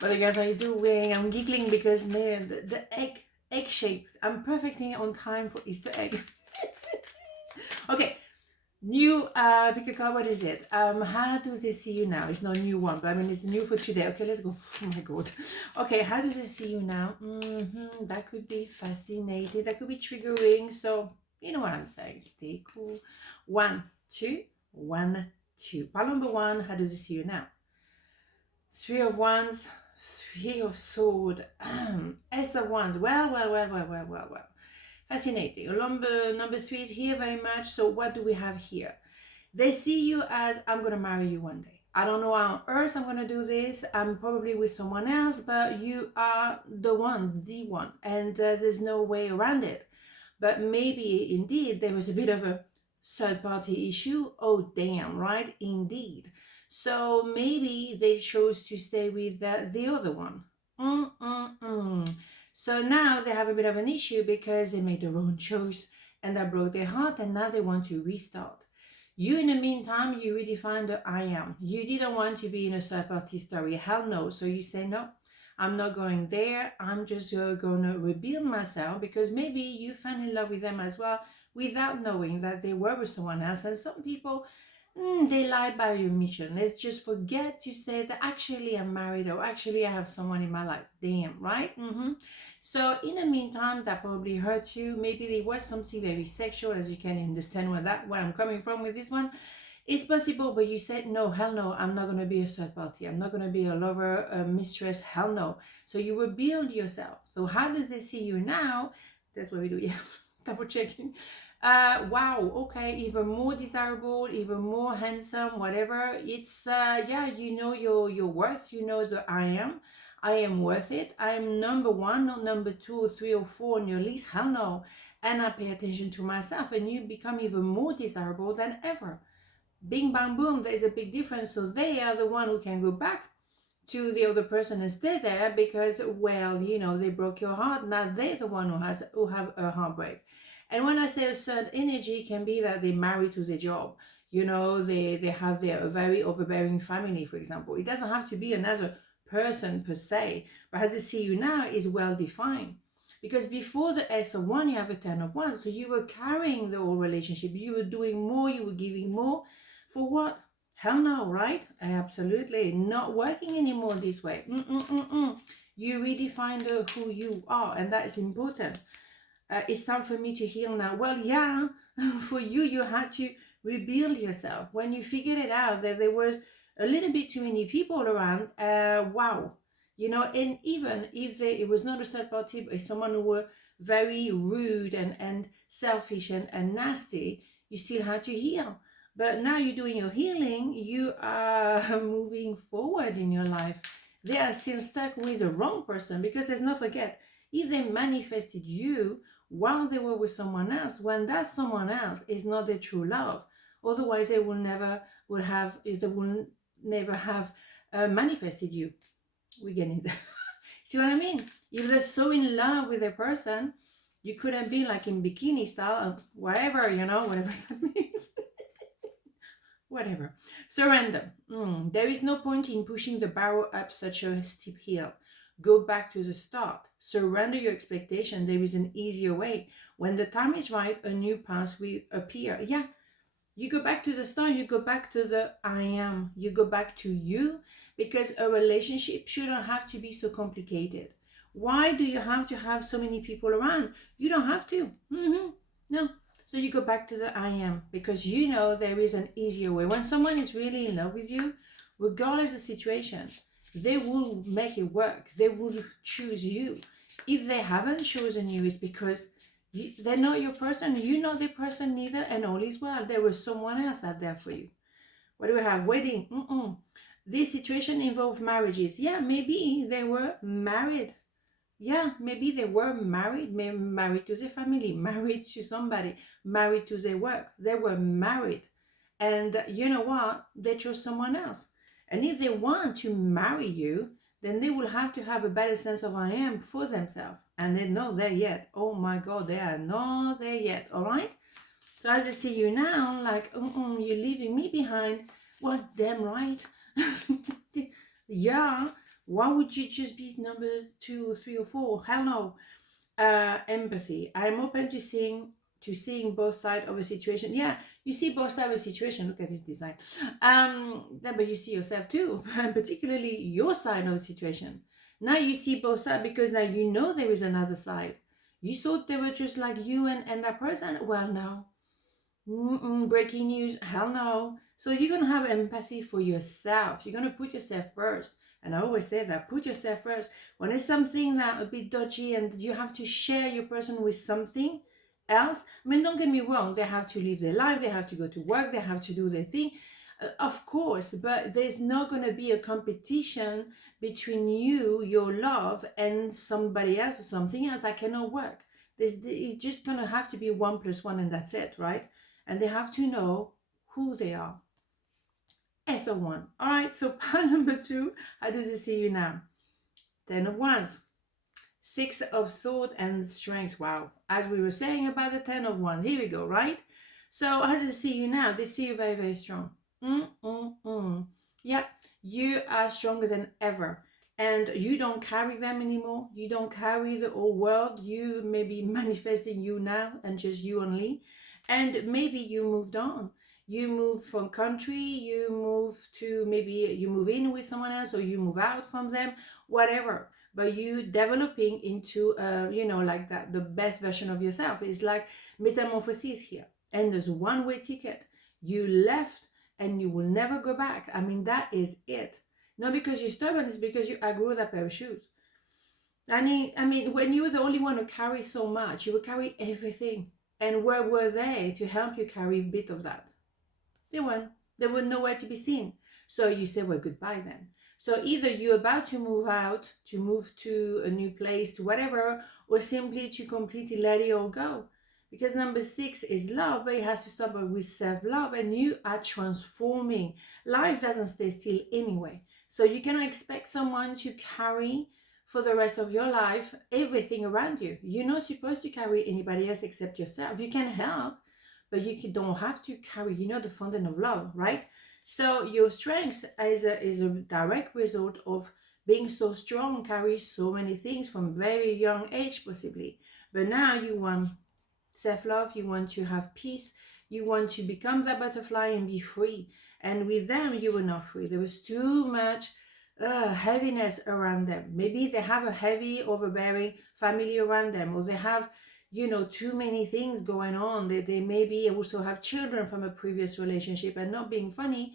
But you guys, how you doing? I'm giggling because man, the egg shape. I'm perfectly on time for Easter egg. Okay, new pick a card. What is it? How do they see you now? It's not a new one, but I mean it's new for today. Okay, let's go. Oh my god. Okay, how do they see you now? That could be fascinating. That could be triggering. So you know what I'm saying. Stay cool. 1, 2, 1, 2. Pile number 1. How does it see you now? 3 of Wands, 3 of Swords, Ace of Wands. Well. Fascinating. Number 3 is here very much. So what do we have here? They see you as, I'm going to marry you one day. I don't know how on earth I'm going to do this. I'm probably with someone else, but you are the one. And there's no way around it. But maybe indeed there was a bit of a third party issue. Oh, damn, right? Indeed. So maybe they chose to stay with the other one. So now they have a bit of an issue because they made the wrong choice and that broke their heart, and now they want to restart. You, in the meantime, you redefined the I am. You didn't want to be in a third party story. Hell no. So you say, no, I'm not going there. I'm just going to rebuild myself, because maybe you fell in love with them as well without knowing that they were with someone else. And some people, they lie by your mission. Let's just forget to say that actually I'm married, or actually I have someone in my life. Damn, right? So in the meantime, that probably hurt you. Maybe there was something very sexual, as you can understand where I'm coming from with this one. It's possible, but you said, no, hell no, I'm not going to be a third party. I'm not going to be a lover, a mistress, hell no. So you rebuild yourself. So how does they see you now? That's what we do, yeah. Double checking. Wow, okay, even more desirable, even more handsome, whatever. It's yeah, you know your worth. You know that I am worth it. I am number 1, not number 2 or 3 or 4 on your list. Hell no. And I pay attention to myself, and you become even more desirable than ever. Bing bang boom, there is a big difference. So they are the one who can go back to the other person and stay there because, well, you know, they broke your heart. Now they're the one who have a heartbreak. And when I say a certain energy, can be that they marry to their job. You know, they have their very overbearing family, for example. It doesn't have to be another person per se, but as I see you now is well defined. Because before the S of 1, you have a 10 of 1. So you were carrying the whole relationship. You were doing more, you were giving more. For what? Hell no, right? Absolutely. Not working anymore this way. You redefine who you are, and that is important. It's time for me to heal now. Well, yeah, for you, you had to rebuild yourself. When you figured it out that there was a little bit too many people around, wow. You know, and even if it was not a third party, but someone who were very rude and selfish and nasty, you still had to heal. But now you're doing your healing, you are moving forward in your life. They are still stuck with the wrong person, because let's not forget, if they manifested you while they were with someone else, when that someone else is not their true love, otherwise they will never have manifested you. We're getting there. See what I mean? If they're so in love with a person, you couldn't be like in bikini style, whatever, you know, whatever that means. Whatever. Surrender. There is no point in pushing the barrel up such a steep hill. Go back to the start. Surrender your expectation. There is an easier way. When the time is right, a new path will appear. Yeah, you go back to the start. You go back to the I am. You go back to you, because a relationship shouldn't have to be so complicated. Why do you have to have so many people around? You don't have to. No. So you go back to the I am, because you know there is an easier way. When someone is really in love with you, regardless of the situation, they will make it work. They will choose you. If they haven't chosen you, it's because they're not your person. You're not the person neither, and all is well. There was someone else out there for you. What do we have? Wedding. This situation involved marriages. Yeah, maybe they were married. Yeah, maybe they were married to their family, married to somebody, married to their work. They were married. And you know what? They chose someone else. And if they want to marry you, then they will have to have a better sense of I am for themselves. And they're not there yet. Oh my God, they are not there yet. All right? So as I see you now, like, you're leaving me behind. Well, damn right. Yeah. Why would you just be number 2 or 3 or 4? Hell no. Empathy. I'm open to seeing both sides of a situation. Yeah, you see both sides of a situation. Look at this design. But you see yourself too, and particularly your side of a situation. Now you see both sides because now you know there is another side. You thought they were just like you and that person. Well, no. Breaking news. Hell no. So you're gonna have empathy for yourself. You're gonna put yourself first. And I always say that, put yourself first. When it's something that a bit dodgy and you have to share your person with something else, I mean, don't get me wrong, they have to live their life, they have to go to work, they have to do their thing, of course, but there's not going to be a competition between you, your love, and somebody else or something else. That cannot work. It's just going to have to be 1+1 and that's it, right? And they have to know who they are. SO1. All right, so pile number 2, how does it see you now? 10 of Wands, 6 of Swords and Strength. Wow, as we were saying about the 10 of Wands, here we go, right? So how does it see you now? They see you very, very strong. Yeah, you are stronger than ever. And you don't carry them anymore. You don't carry the whole world. You may be manifesting you now and just you only. And maybe you moved on. You move from country, you move to, maybe you move in with someone else, or you move out from them, whatever. But you developing into, like that, the best version of yourself. It's like metamorphosis here. And there's one-way ticket. You left and you will never go back. I mean, that is it. Not because you're stubborn, it's because you outgrew that pair of shoes. I mean, when you were the only one who carried so much, you would carry everything. And where were they to help you carry a bit of that? They weren't. They were nowhere to be seen. So you say, well, goodbye then. So either you're about to move out, to move to a new place, to whatever, or simply to completely let it all go. Because number 6 is love, but it has to start with self-love, and you are transforming. Life doesn't stay still anyway. So you cannot expect someone to carry for the rest of your life everything around you. You're not supposed to carry anybody else except yourself. You can help, but you don't have to carry, the fountain of love, right? So your strength is a direct result of being so strong, carry so many things from very young age possibly. But now you want self-love, you want to have peace, you want to become that butterfly and be free. And with them, you were not free. There was too much heaviness around them. Maybe they have a heavy, overbearing family around them, or they have too many things going on. They maybe also have children from a previous relationship, and not being funny,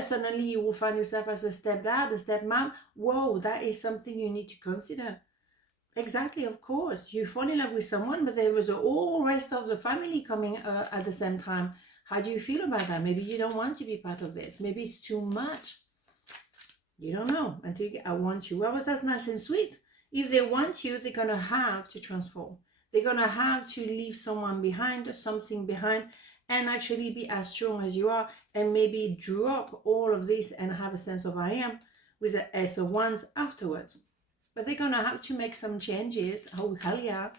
suddenly you will find yourself as a stepdad, a stepmom. Whoa, that is something you need to consider. Exactly, of course. You fall in love with someone, but there was a whole rest of the family coming at the same time. How do you feel about that? Maybe you don't want to be part of this. Maybe it's too much. You don't know until you get, I want you. Well, but that's nice and sweet. If they want you, they're going to have to transform. They're going to have to leave someone behind, something behind, and actually be as strong as you are, and maybe drop all of this and have a sense of I am with the S of Wands afterwards. But they're going to have to make some changes. Oh, hell yeah.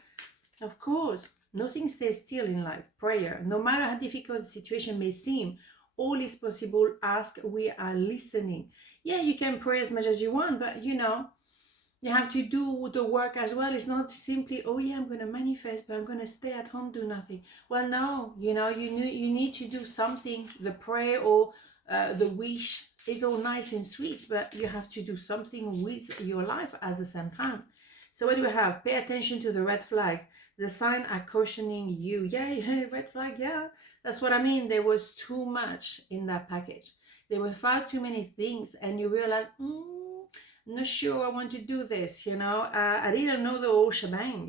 Of course. Nothing stays still in life. Prayer. No matter how difficult the situation may seem, all is possible. Ask. We are listening. Yeah, you can pray as much as you want, but you have to do the work as well. It's not simply, oh yeah, I'm going to manifest, but I'm going to stay at home, do nothing. Well, no, you need to do something. The prayer or the wish is all nice and sweet, but you have to do something with your life at the same time. So what do we have? Pay attention to the red flag. The sign are cautioning you. Yeah, red flag, yeah. That's what I mean. There was too much in that package. There were far too many things, and you realize, I'm not sure I want to do this, I didn't know the whole shebang,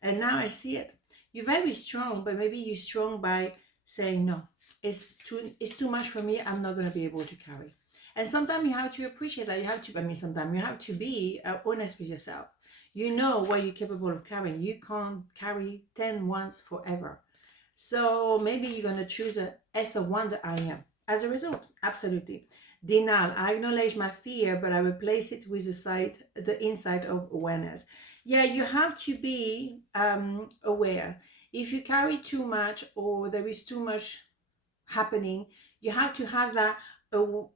and now I see it. You're very strong, but maybe you're strong by saying, no, it's too much for me. I'm not going to be able to carry. And sometimes you have to appreciate that. Sometimes you have to be honest with yourself. You know what you're capable of carrying. You can't carry 10 once forever. So maybe you're going to choose a S of Wonder I am. As a result, absolutely. Denial. I acknowledge my fear, but I replace it with the insight of awareness. Yeah, you have to be aware. If you carry too much or there is too much happening, you have to have that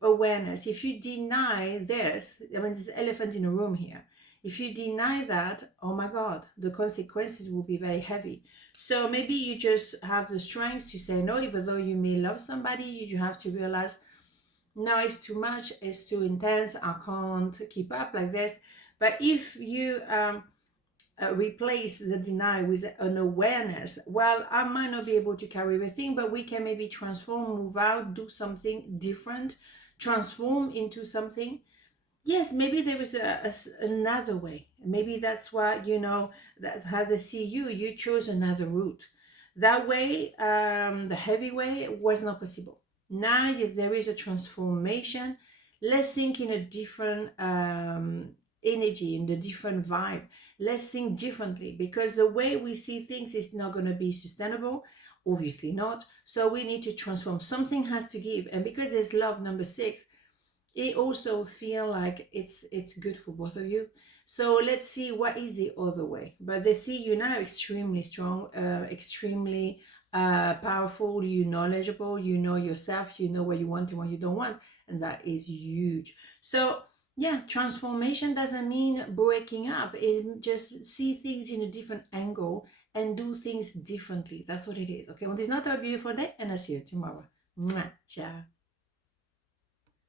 awareness, if you deny this, I mean, there's an elephant in the room here. If you deny that, oh my God, the consequences will be very heavy. So maybe you just have the strength to say no, even though you may love somebody, you have to realize, no, it's too much, it's too intense, I can't keep up like this. But if you replace the deny with an awareness, well, I might not be able to carry everything, but we can maybe transform, move out, do something different, transform into something. Yes, maybe there is another way. Maybe that's why, that's how they see you. You chose another route. That way, the heavy way was not possible. Now there is a transformation. Let's think in a different energy, in the different vibe. Let's think differently, because the way we see things is not going to be sustainable. Obviously not. So we need to transform. Something has to give. And because there's love, number 6, it also feel like it's good for both of you. So let's see what is the other way. But they see you now extremely strong, extremely powerful, you knowledgeable, you know yourself, you know what you want and what you don't want, and that is huge. So yeah, transformation doesn't mean breaking up. It just see things in a different angle and do things differently. That's what it is. Okay, well, it's not a beautiful day, and I'll see you tomorrow. Mwah. Ciao.